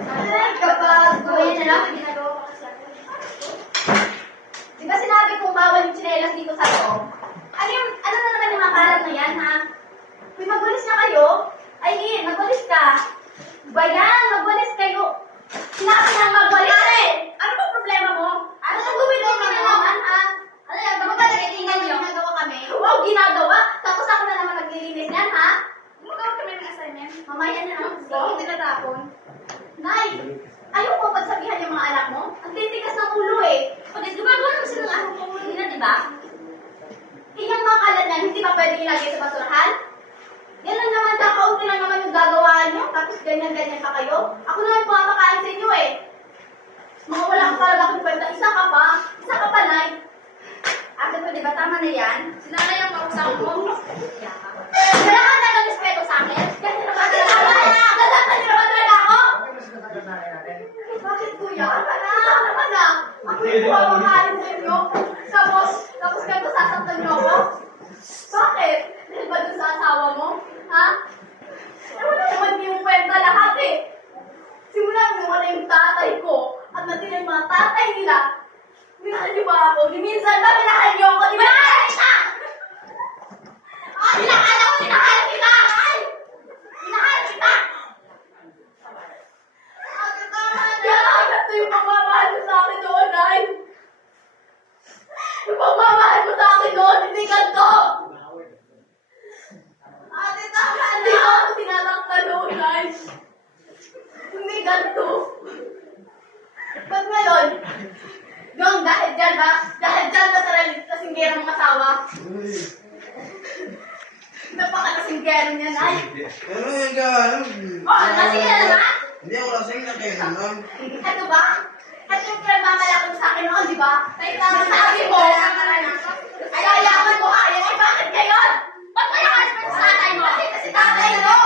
Ay, kapag gawin na lang, ginagawa ko kasi ako. Di ba sinabi kong bawal yung tsinelas dito sa loob? Ano na naman yung mga kalat na yan, ha? Kung magwalis na kayo, ay, magwalis ka. Ba yan, magwalis kayo. Sinabi na magwalis. Pare, ano ba problema mo? Ano ang gawin mo na naman, ha? Ano yan, baka ba nagtitingan nyo? Ginagawa kami? Wow, ginagawa? Tapos ako na naman naglilinis yan, ha? Gumagawa kami ng assignment. Mamaya na naman. Hindi tinatapon. Nay, ayaw mo pagsabihan yung mga anak mo? Ang titigas ng ulo eh. Pagkat gumagawa naman sila ng anak mo nila, di ba? Yung mga kalat niyan, hindi ba pwede ilagay sa basurahan? Yan lang naman, kakaunti lang naman yung gagawaan nyo, tapos ganyan-ganyan pa kayo. Ako naman pumapakain sa inyo eh. Mga wala ka talaga kung kwenta, isa ka pa, Nay. Ate ko, di ba tama na yan? Sinanay ang kausap mo. Wala ka na respeto sa akin? Kasi naman talaga ako? Bakit kuya? Ano na? Ako yung pumapakain sa inyo. Tapos ganito sasaktan niyo ako? Bakit? Dahil ba dun sa asawa mo? Ha? Wala naman yung kwenta lahat eh. Simula nung wala yung tatay ko at natin yung mga tatay nila, minahal niyo ba ako? Minsan ba minahal niyo ako? Di ba? Minahal ako! Minahal kita! Minahal kita! Kaya ito yung pagmamahal mo sa akin doon, Nay. Yung pagmamahal mo sa akin doon, hindi ganito! Ate, tama na! Hindi ako tinataktan doon, Nay. Hindi ganito. Ba't ngayon? Yung dahil dyan ba? Dahil dyan ba sa kasinggera mong asawa? Napaka-kasinggera niya, Nay. Ano yung gano'n? Lasing na naman? Hindi ako lasing na kayo naman. Ito ba? Ito yung pinagmamalaki mo sa akin noon, di ba? Sabi mo, ay ayaman mo kaya. Eh, bakit ngayon? Ba't mo yung husband sa tatay mo? Kasi tatay mo.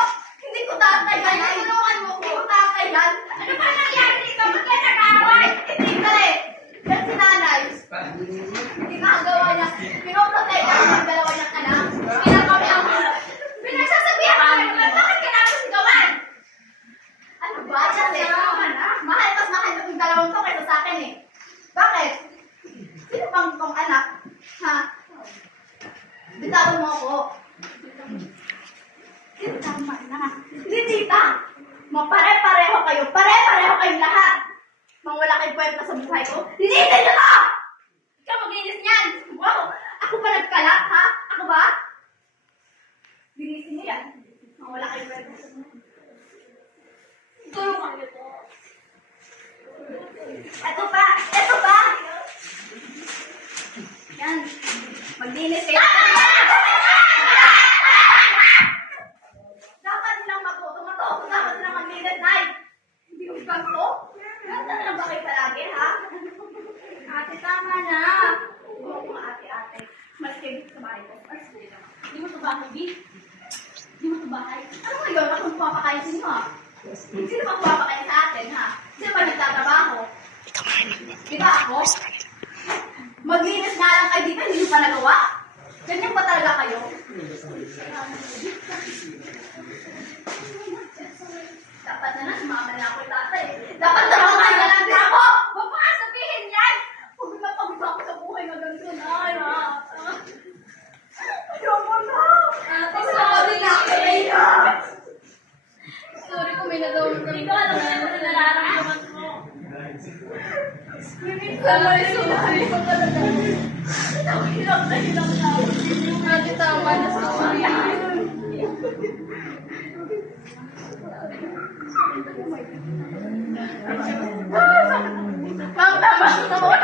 Hindi ko tatay yan. Tinulungan mo. Hindi ko tatay yan. Ano ba nangyari dito? Ba't kayo nag-aaway? Hindi ka rin. Yan si nanay. Hindi ka ang gawa niya. Pinoprotect ang mga dalawa niyang anak. Pinagkami ang mga. Pinagsasabihan ko kayo. Bakit ka namin sigawan? Ano ba? Kasi, mahal yung dalawang to kaysa sa akin eh. Bakit? Sino pang tong anak? Ha? Bitawan mo ako. Tama na. Hindi, tita. Pare-pareho kayo. Pare-pareho kayong lahat. Mang wala kayong kwenta sa buhay ko. Linisin nyo to! Ikaw maglinis niyan. Wow! Ako ba nagkalat, ha? Ako ba? Linisin niyo yan. Mang wala kayong kwenta sa buhay. Tulungan niyo to. Ito pa! Ito pa! Yan. Maglinis kayo. Dapat nilang matuto. Dapat nilang maglinis, Nay. Hindi ko ganito. Ganda na lang ba kayo palagi, ha? Ate, tama na. Oo, ate. Mas kayo sa bahay ko. Hindi mo sa bahay, B? Hindi mo sa bahay? Ano ngayon? Ako magpapakain sa inyo, ha? Sino pa pumapakain sa atin, ha? Sino pa nagtatrabaho? Di ba ako? Maglinis nga lang kayo dito, hindi nyo pa nagawa? Ganyan pa talaga kayo? Dapat na sumaman na ako yung tatay. Dapat na sumaman na lang ako! Huwag mo nga sabihin yan! Huwag na pagod ako sa buhay na ganito na, ha? Ayoko na! Sorry na kayo! Sorry kung may nagawin ko. Ikaw, alam mo na nararamdaman mo. Sorry ko talaga. Hilang na. Ate, tama na. Sorry. Tama.